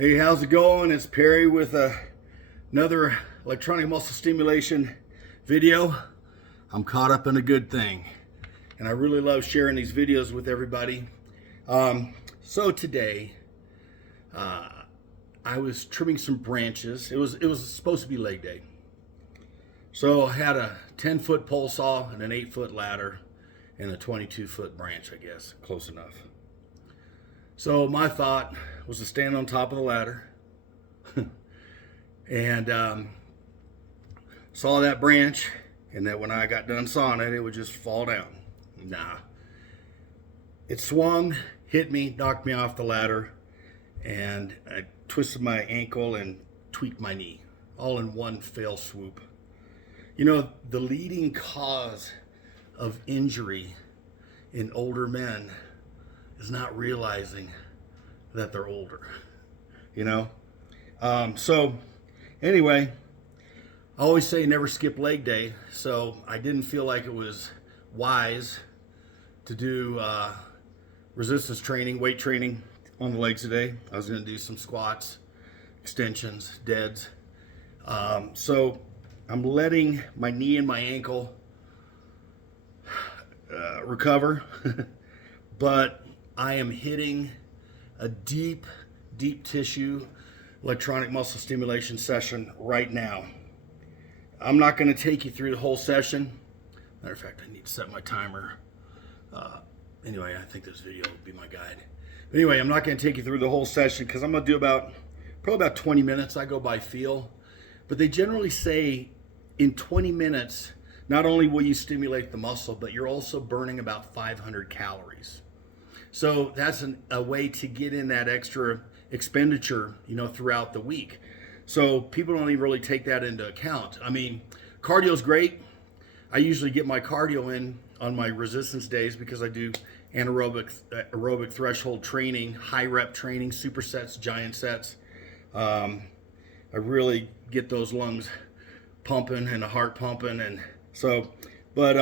Hey, how's it going? It's Perry with another electronic muscle stimulation video. I'm caught up in a good thing, and I really love sharing these videos with everybody. So today, I was trimming some branches. It was supposed to be leg day. So I had a 10-foot pole saw and an 8-foot ladder and a 22-foot branch, I guess, close enough. So my thought was to stand on top of the ladder and saw that branch, and that when I got done sawing it, it would just fall down. Nah. It swung, hit me, knocked me off the ladder, and I twisted my ankle and tweaked my knee, all in one fell swoop. You know, the leading cause of injury in older men is not realizing that they're older, you know? So anyway, I always say never skip leg day. So I didn't feel like it was wise to do resistance training, weight training on the legs today. I was gonna do some squats, extensions, deads. So I'm letting my knee and my ankle recover, but I am hitting a deep tissue electronic muscle stimulation session right now. I'm not going to take you through the whole session. Matter of fact, I need to set my timer. Anyway, I think this video will be my guide. But anyway, I'm not going to take you through the whole session because I'm going to do probably about 20 minutes. I go by feel. But they generally say in 20 minutes, not only will you stimulate the muscle, but you're also burning about 500 calories. So that's a way to get in that extra expenditure, you know, throughout the week. So people don't even really take that into account. I mean, cardio's great. I usually get my cardio in on my resistance days because I do aerobic threshold training, high rep training, supersets, giant sets. I really get those lungs pumping and the heart pumping, and so, but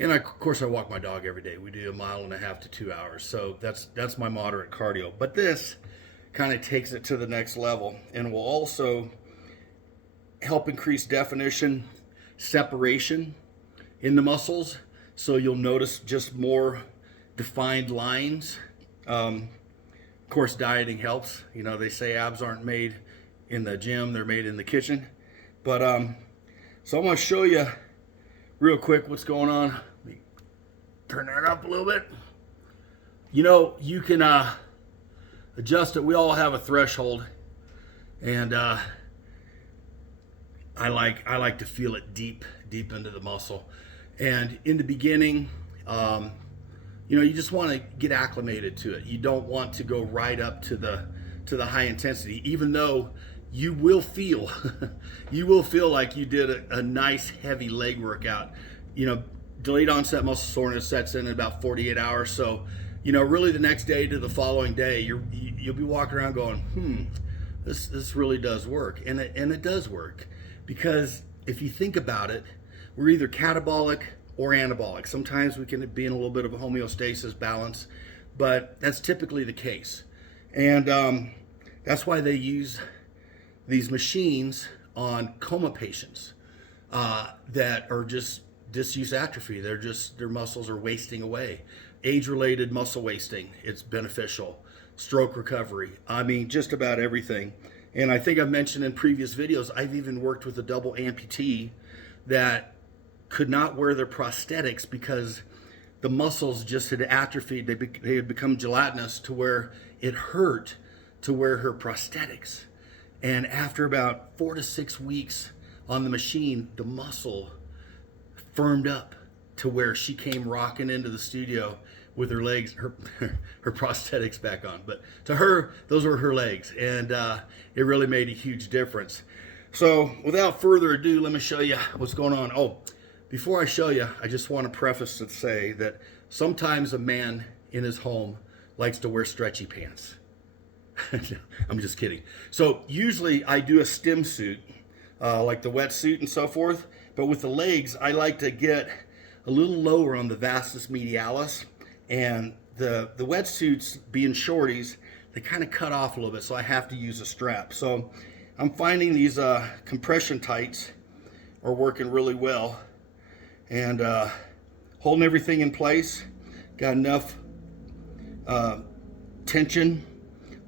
and of course I walk my dog every day. We do 1.5 miles to 2 hours, so that's my moderate cardio. But this kind of takes it to the next level and will also help increase definition, separation in the muscles, so you'll notice just more defined lines. Of course, dieting helps. You know, they say abs aren't made in the gym, they're made in the kitchen. But so I'm going to show you real quick what's going on. Let me turn that up a little bit. You know, you can adjust it. We all have a threshold, and I like to feel it deep into the muscle. And in the beginning, you know, you just want to get acclimated to it. You don't want to go right up to the high intensity, even though you will feel like you did a nice heavy leg workout. You know, delayed onset muscle soreness sets in about 48 hours. So, you know, really the next day to the following day, you'll be walking around going, this really does work. And it does work, because if you think about it, we're either catabolic or anabolic. Sometimes we can be in a little bit of a homeostasis balance, but that's typically the case. And that's why they use these machines on coma patients that are just disuse atrophy. Their muscles are wasting away. Age-related muscle wasting, it's beneficial. Stroke recovery, I mean, just about everything. And I think I've mentioned in previous videos, I've even worked with a double amputee that could not wear their prosthetics because the muscles just had atrophied. They had become gelatinous to where it hurt to wear her prosthetics. And after about 4 to 6 weeks on the machine, the muscle firmed up to where she came rocking into the studio with her legs, her prosthetics back on. But to her, those were her legs, and it really made a huge difference. So without further ado, let me show you what's going on. Oh, before I show you, I just want to preface to say that sometimes a man in his home likes to wear stretchy pants. I'm just kidding. So usually I do a stim suit, like the wetsuit and so forth. But with the legs, I like to get a little lower on the vastus medialis. And the wetsuits, being shorties, they kind of cut off a little bit, so I have to use a strap. So I'm finding these compression tights are working really well, and holding everything in place. Got enough tension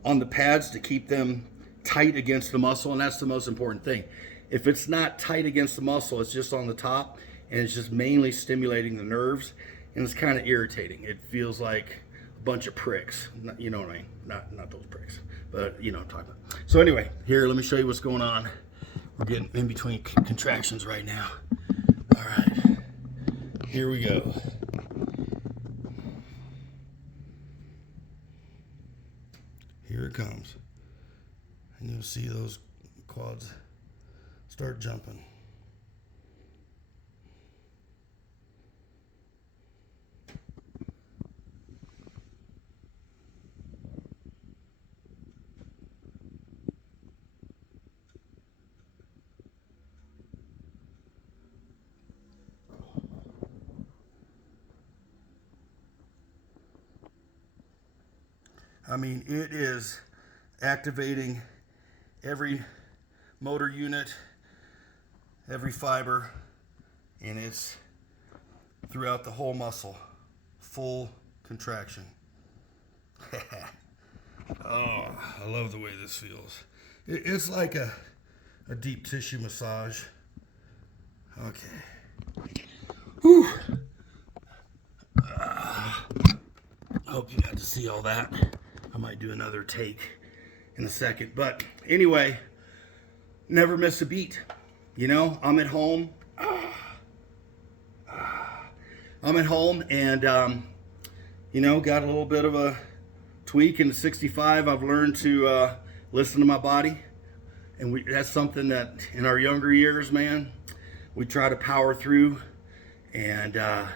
on the pads to keep them tight against the muscle, and that's the most important thing. If it's not tight against the muscle, it's just on the top, and it's just mainly stimulating the nerves, and it's kind of irritating. It feels like a bunch of pricks. You know what I mean? Not those pricks, but you know what I'm talking about. So anyway, here, let me show you what's going on. We're getting in between contractions right now. All right, here we go. Here it comes. And you'll see those quads start jumping. I mean, it is activating every motor unit, every fiber, and it's throughout the whole muscle. Full contraction. Oh, I love the way this feels. It's like a deep tissue massage. Okay. Whew. Hope you got to see all that. I might do another take in a second. But anyway, never miss a beat. You know, I'm at home. I'm at home and, you know, got a little bit of a tweak in the 65. I've learned to listen to my body. And that's something that in our younger years, man, we try to power through. And a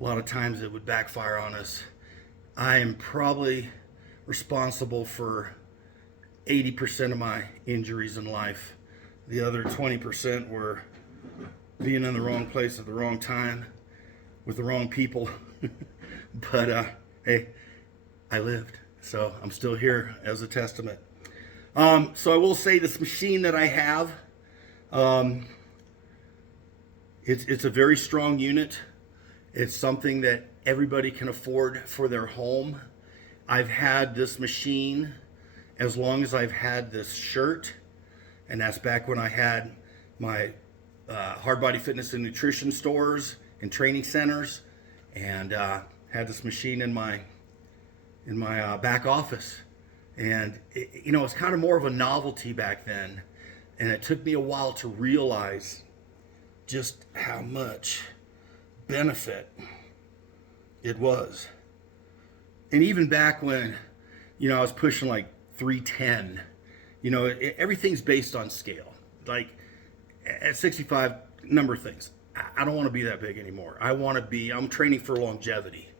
lot of times it would backfire on us. I am probably responsible for 80% of my injuries in life. The other 20% were being in the wrong place at the wrong time with the wrong people. But hey, I lived, so I'm still here as a testament. So I will say this machine that I have, it's a very strong unit. It's something that everybody can afford for their home. I've had this machine as long as I've had this shirt, and that's back when I had my hard body fitness and nutrition stores and training centers, and had this machine in my back office. And you know, it's kind of more of a novelty back then, and it took me a while to realize just how much benefit it was. And even back when, you know, I was pushing like 310, you know, everything's based on scale. Like at 65, number of things. I don't want to be that big anymore. I'm training for longevity.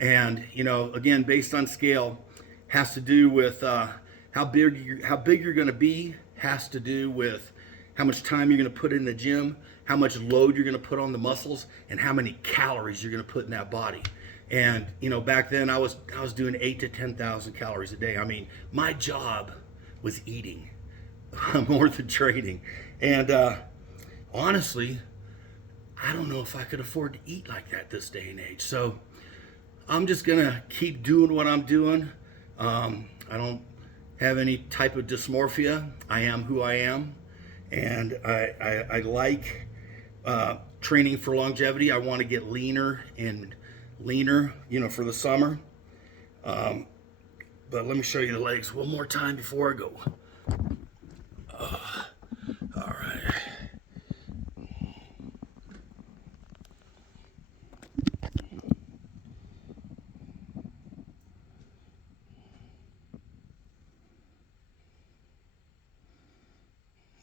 And, you know, again, based on scale has to do with how big you're going to be, has to do with how much time you're going to put in the gym, how much load you're going to put on the muscles, and how many calories you're going to put in that body. And, you know, back then I was doing 8,000 to 10,000 calories a day. I mean, my job was eating more than training. And honestly, I don't know if I could afford to eat like that this day and age. So I'm just going to keep doing what I'm doing. I don't have any type of dysmorphia. I am who I am. And I like training for longevity. I want to get leaner and leaner, you know, for the summer. But let me show you the legs one more time before I go. All right.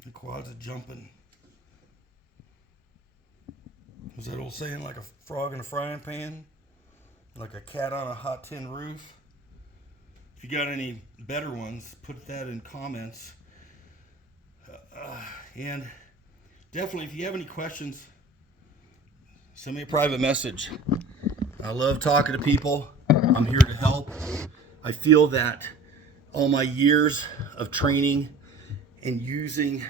The quads are jumping. Was that old saying, like a frog in a frying pan? Like a cat on a hot tin roof? If you got any better ones, put that in comments. And definitely, if you have any questions, send me a private message. I love talking to people. I'm here to help. I feel that all my years of training and using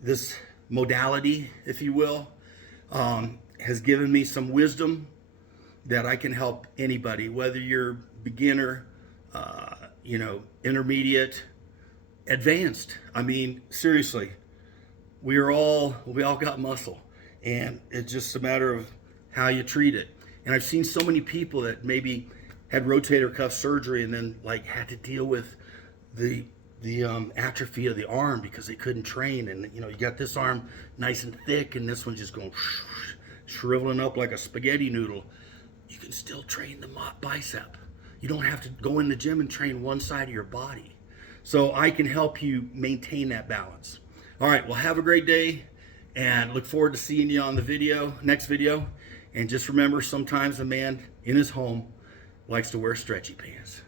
this modality, if you will, has given me some wisdom that I can help anybody, whether you're beginner, intermediate, advanced. I mean, seriously, we all got muscle, and it's just a matter of how you treat it. And I've seen so many people that maybe had rotator cuff surgery and then like had to deal with the atrophy of the arm because they couldn't train. And you got this arm nice and thick, and this one's just going shriveling up like a spaghetti noodle. You can still train the bicep. You don't have to go in the gym and train one side of your body. So I can help you maintain that balance. All right, well, have a great day, and look forward to seeing you on the next video. And just remember, sometimes a man in his home likes to wear stretchy pants.